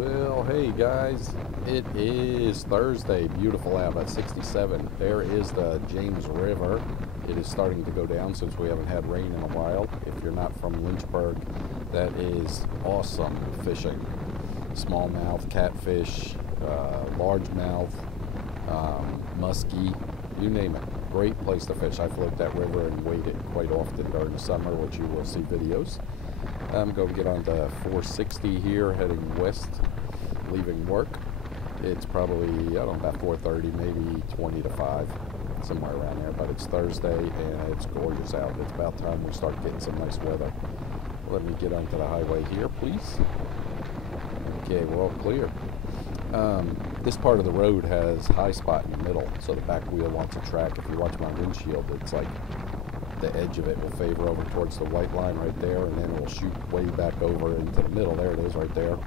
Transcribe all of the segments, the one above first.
Well, hey guys, it is Thursday. Beautiful out at 67. There is the James River. It is starting to go down since we haven't had rain in a while. If you're not from Lynchburg, that is awesome fishing. Smallmouth, catfish, largemouth, muskie, you name it. Great place to fish. I float that river and wade it quite often during the summer, which you will see videos. I'm going to get on to 460 here, heading west, leaving work. It's probably, I don't know, about 4:30, maybe 20 to 5, somewhere around there. But it's Thursday and it's gorgeous out. It's about time we start getting some nice weather. Let me get onto the highway here, please. Okay, we're all clear. This part of the road has high spot in the middle, so the back wheel wants a track. If you watch my windshield, it's like the edge of it will favor over towards the white line right there, and then it will shoot way back over into the middle. There it is right there.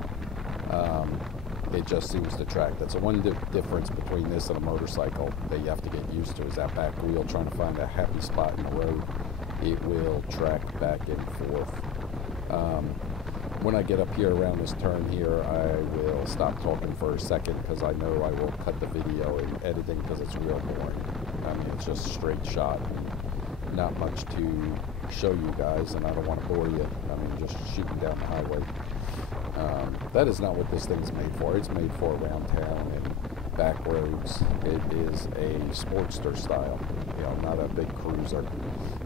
It just seems to track. That's the one difference between this and a motorcycle that you have to get used to, is that back wheel trying to find a happy spot in the road. It will track back and forth. When I get up here around this turn here, I will stop talking for a second because I know I will cut the video in editing because it's real boring. I mean, it's just straight shot. Not much to show you guys, and I don't want to bore you. I mean, just shooting down the highway. That is not what this thing's made for. It's made for around town and back roads. It is a Sportster style, you know, not a big cruiser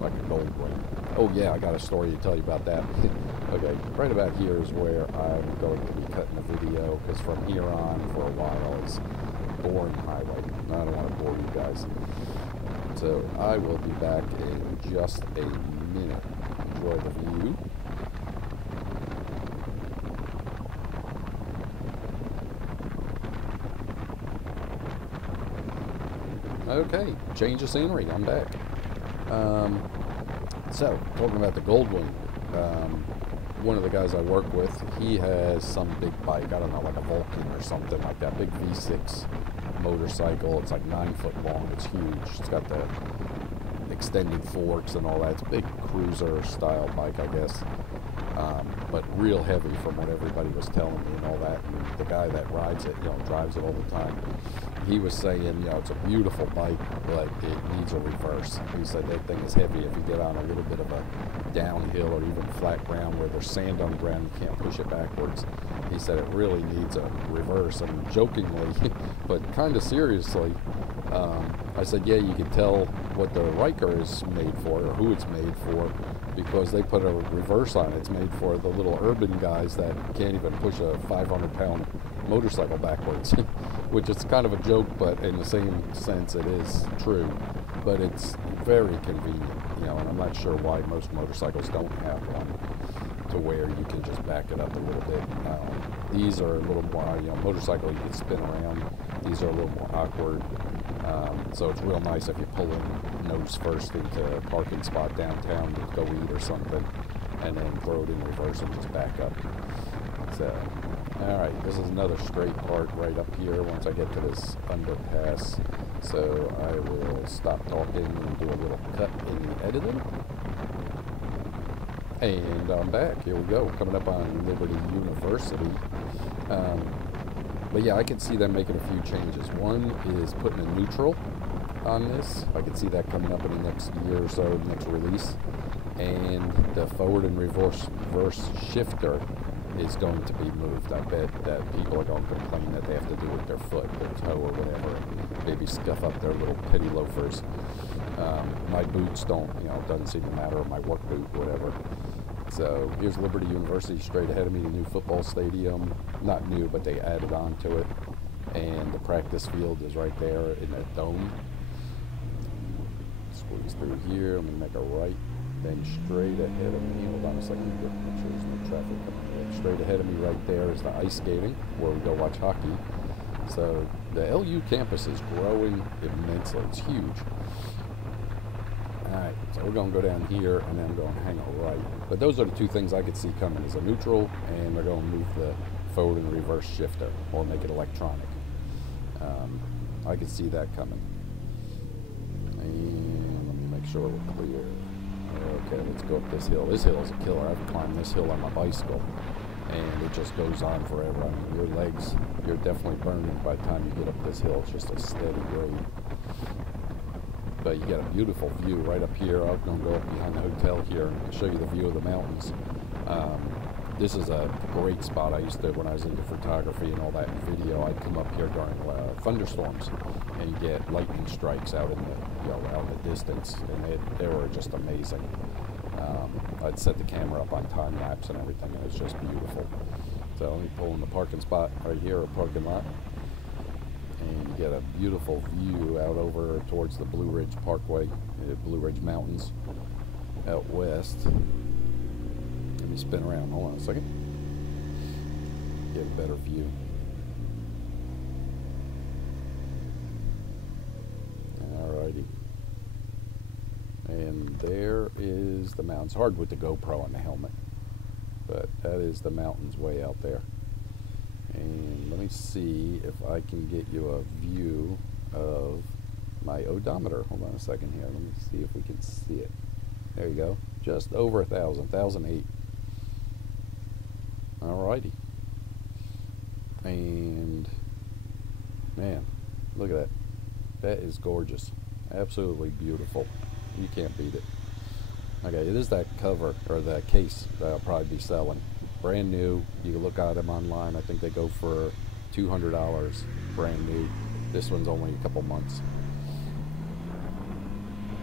like a Goldwing. Oh yeah, I got a story to tell you about that. Okay, right about here is where I'm going to be cutting the video, because from here on for a while it's boring highway. I don't want to bore you guys. So I will be back in just a minute. Enjoy the view. Okay, change of scenery. I'm back. So, talking about the Goldwing, one of the guys I work with, he has some big bike. I don't know, like a Vulcan or something like that. Big V6 motorcycle. It's like 9 foot long. It's huge. It's got the extended forks and all that. It's a big cruiser style bike, I guess, but real heavy from what everybody was telling me and all that. And the guy that rides it, you know, drives it all the time, he was saying, you know, it's a beautiful bike, but it needs a reverse. He said that thing is heavy. If you get on a little bit of a downhill or even flat ground where there's sand on the ground, you can't push it backwards. He said it really needs a reverse. And jokingly, but kind of seriously, I said, yeah, you can tell what the Ryker is made for, or who it's made for, because they put a reverse on it. It's made for the little urban guys that can't even push a 500-pound motorcycle backwards, which is kind of a joke, but in the same sense it is true. But it's very convenient, you know, and I'm not sure why most motorcycles don't have one to where you can just back it up a little bit. These are a little more, you know, motorcycle you can spin around. These are a little more awkward. So it's real nice if you pull in nose first into a parking spot downtown to go eat or something, and then throw it in reverse and just back up. So, alright, this is another straight part right up here once I get to this underpass. So I will stop talking and do a little cut in the editing. And I'm back. Here we go. Coming up on Liberty University. But yeah, I can see them making a few changes. One is putting a neutral on this. I can see that coming up in the next year or so, next release. And the forward and reverse shifter is going to be moved. I bet that people are going to complain that they have to do it with their foot, their toe, or whatever, and maybe scuff up their little petty loafers. My boots don't, you know, it doesn't seem to matter, or my work boot, whatever. So here's Liberty University straight ahead of me, the new football stadium. Not new, but they added on to it. And the practice field is right there in that dome. Squeeze through here. I'm going to make a right. Then straight ahead of me, hold on a second, make sure there's no traffic coming in. Straight ahead of me right there is the ice skating, where we go watch hockey. So the LU campus is growing immensely. It's huge. Alright, so we're going to go down here, and then I'm going to hang a right. But those are the two things I could see coming, is a neutral, and they're going to move the forward and reverse shifter, or make it electronic. I could see that coming. And let me make sure we're clear. Okay, let's go up this hill. This hill is a killer. I've climbed this hill on my bicycle. and it just goes on forever. I mean, your legs, you're definitely burning by the time you get up this hill. It's just a steady grade. But you get a beautiful view right up here. I'm going to go up behind the hotel here and show you the view of the mountains. This is a great spot. I used to, when I was into photography and all that video, I'd come up here during thunderstorms, and you get lightning strikes out in the, out in the distance, and they were just amazing. I'd set the camera up on time lapse and everything, and it's just beautiful. So let me pull in the parking spot right here, a parking lot, and you get a beautiful view out over towards the Blue Ridge Parkway, Blue Ridge Mountains out west. Let me spin around. Hold on a second. Get a better view. Alrighty. And there is the mountains. Hard with the GoPro on the helmet, but that is the mountains way out there. And let me see if I can get you a view of my odometer. Hold on a second here. Let me see if we can see it. There you go. Just over 1,000, 1,008. Alrighty. And man, look at that. That is gorgeous. Absolutely beautiful. You can't beat it. Okay, it is that cover, or the case, that I'll probably be selling. Brand new. You can look at them online. I think they go for $200 brand new. This one's only a couple months.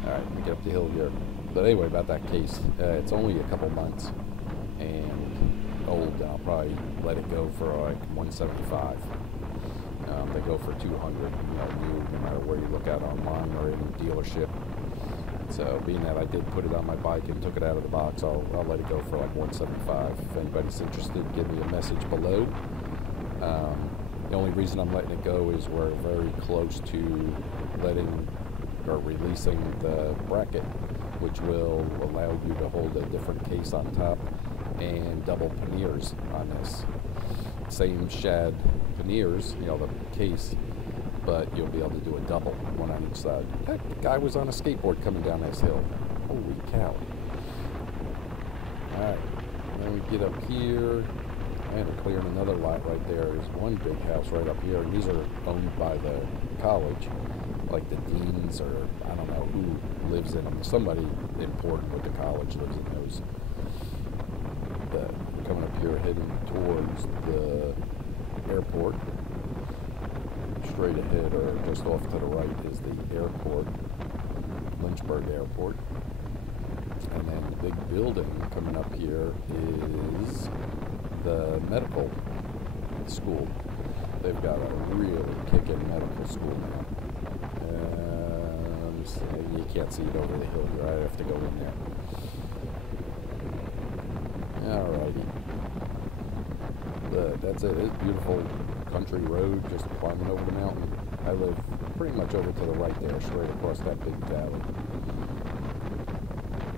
Alright, let me get up the hill here. But anyway, about that case, it's only a couple months and old, and I'll probably let it go for like $175. They go for $200, new, no matter where you look at online or in a dealership. So being that I did put it on my bike and took it out of the box, I'll let it go for like $175. If anybody's interested, give me a message below. The only reason I'm letting it go is we're very close to letting or releasing the bracket, which will allow you to hold a different case on top and double panniers on this. Same shad panniers, the case, but you'll be able to do a double, one on each side. That guy was on a skateboard coming down this hill. Holy cow. Alright, then we get up here, and we're clearing another lot right there. There's one big house right up here, and these are owned by the college, like the deans, or I don't know who lives in them. Somebody important with the college lives in those. But coming up here, heading towards the airport. Straight ahead, or just off to the right, is the airport, Lynchburg Airport. And then the big building coming up here is the medical school. They've got a really kicking medical school now. You can't see it over the hill here. I have to go in there. Alrighty. But that's it. It's beautiful country road, just climbing over the mountain. I live pretty much over to the right there, straight across that big valley.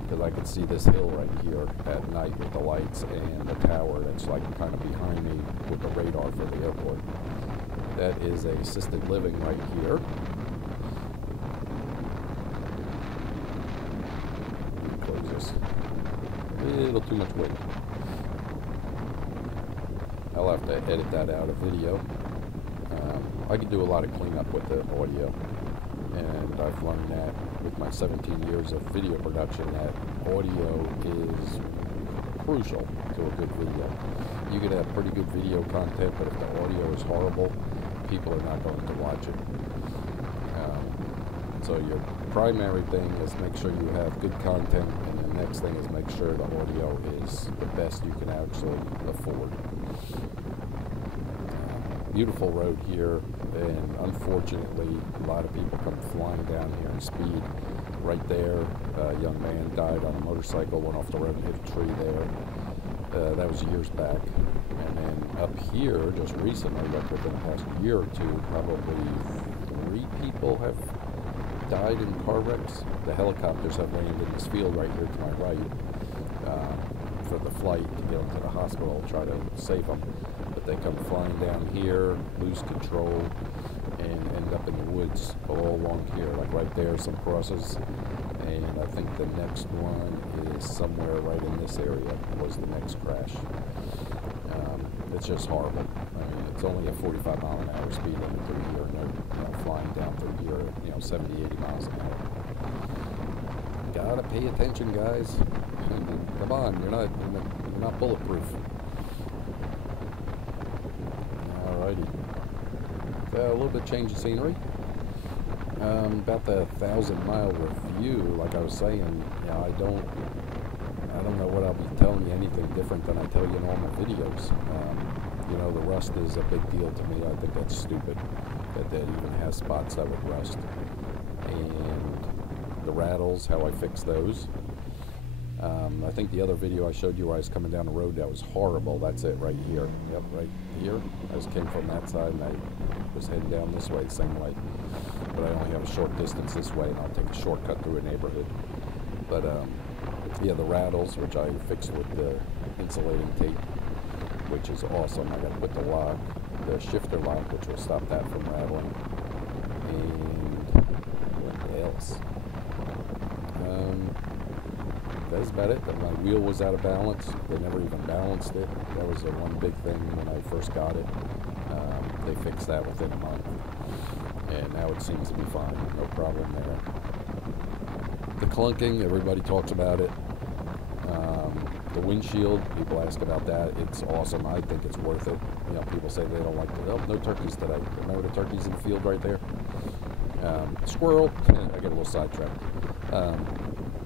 Because I can see this hill right here at night with the lights and the tower that's like kind of behind me with the radar for the airport. That is a assisted living right here. Close this. A little too much weight. I'll have to edit that out of video. I can do a lot of cleanup with the audio, and I've learned that with my 17 years of video production that audio is crucial to a good video. You can have pretty good video content, but if the audio is horrible, people are not going to watch it. So your primary thing is make sure you have good content, and the next thing is make sure the audio is the best you can actually afford. Beautiful road here, and unfortunately a lot of people come flying down here in speed. Right there, a young man died on a motorcycle, went off the road and hit a tree there. That was years back. And then up here, just recently, like within the past year or two, probably 3 people have died in car wrecks. The helicopters have landed in this field right here to my right for the flight to get them to the hospital, try to save them. But they come flying down here, lose control, and end up in the woods all along here. Like right there, some crosses, and I think the next one is somewhere right in this area was the next crash. it's just horrible. I mean, it's only a 45 mile an hour speed limit through here, and they're, you know, flying down through here at, you know, 70, 80 miles an hour. Gotta pay attention, guys. Come on, you're not bulletproof. Alrighty. A little bit change of scenery. About the 1,000-mile review, like I was saying, you know, I don't know what I'll be telling you anything different than I tell you in all my videos. You know, the rust is a big deal to me. I think that's stupid that even has spots that would rust. And the rattles, how I fix those. I think the other video I showed you where I was coming down the road, that was horrible. That's it right here. Yep, right here. I just came from that side and I was heading down this way the same way. But I only have a short distance this way, and I'll take a shortcut through a neighborhood. But yeah, the rattles, which I fixed with the insulating tape, which is awesome. I got to put the shifter lock, which will stop that from rattling. And what else? That's about it. My wheel was out of balance. They never even balanced it. That was the one big thing when I first got it. They fixed that within a month. And now it seems to be fine. No problem there. The clunking, everybody talks about it. The windshield, people ask about that. It's awesome. I think it's worth it. You know, people say they don't like it. Oh, no turkeys today. Remember the turkeys in the field right there? Squirrel. I get a little sidetracked.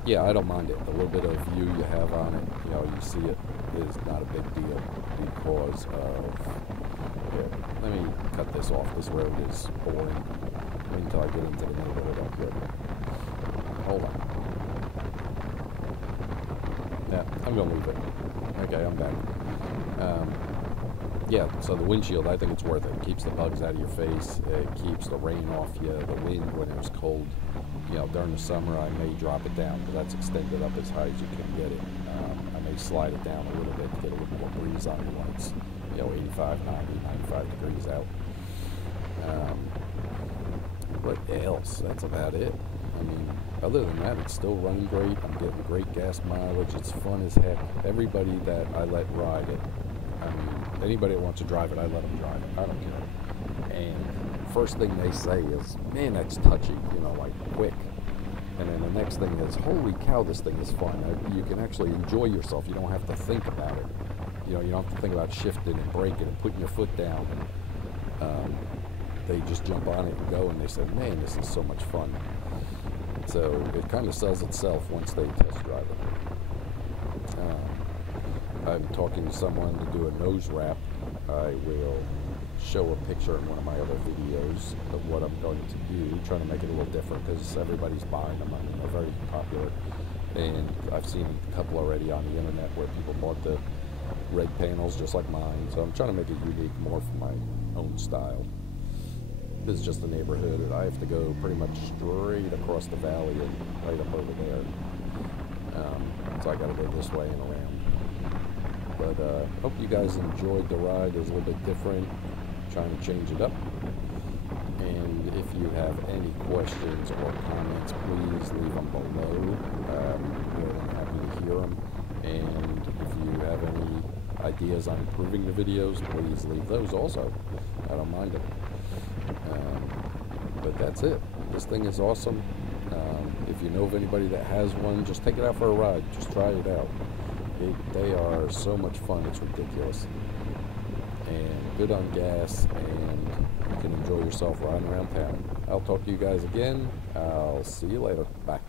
Yeah, I don't mind it. The little bit of view you have on it, you know, you see it, is not a big deal because of... Here, let me cut this off. This road is boring. Wait until I get into the neighborhood up here. Hold on. Yeah, I'm going to leave it. Okay, I'm back. Yeah, so the windshield, I think it's worth it. It keeps the bugs out of your face. It keeps the rain off you. The wind when it was cold. You know, during the summer, I may drop it down, but that's extended up as high as you can get it. I may slide it down a little bit to get a little more breeze on it when it's, you know, 85, 90, 95 degrees out. What else? That's about it. I mean, other than that, it's still running great. I'm getting great gas mileage. It's fun as heck. Everybody that I let ride it, I mean, anybody that wants to drive it, I let them drive it. I don't care. And first thing they say is, man, that's touchy, you know, like quick. And then the next thing is, holy cow, this thing is fun. You can actually enjoy yourself. You don't have to think about it. You know, you don't have to think about shifting and braking and putting your foot down. And they just jump on it and go, and they say, man, this is so much fun. So it kind of sells itself once they test drive it. I'm talking to someone to do a nose wrap. I will show a picture in one of my other videos of what I'm going to do, trying to make it a little different because everybody's buying them. I mean, they're very popular. And I've seen a couple already on the internet where people bought the red panels just like mine. So I'm trying to make it unique, more for my own style. This is just a neighborhood. I have to go pretty much straight across the valley and right up over there. So I got to go this way and around. But hope you guys enjoyed the ride. It was a little bit different. Trying to change it up. And if you have any questions or comments, please leave them below. More than happy to hear them. And if you have any ideas on improving the videos, please leave those also. I don't mind them. But that's it. This thing is awesome. If you know of anybody that has one, just take it out for a ride. Just try it out. They are so much fun, it's ridiculous. And good on gas, and you can enjoy yourself riding around town. I'll talk to you guys again. I'll see you later. Bye.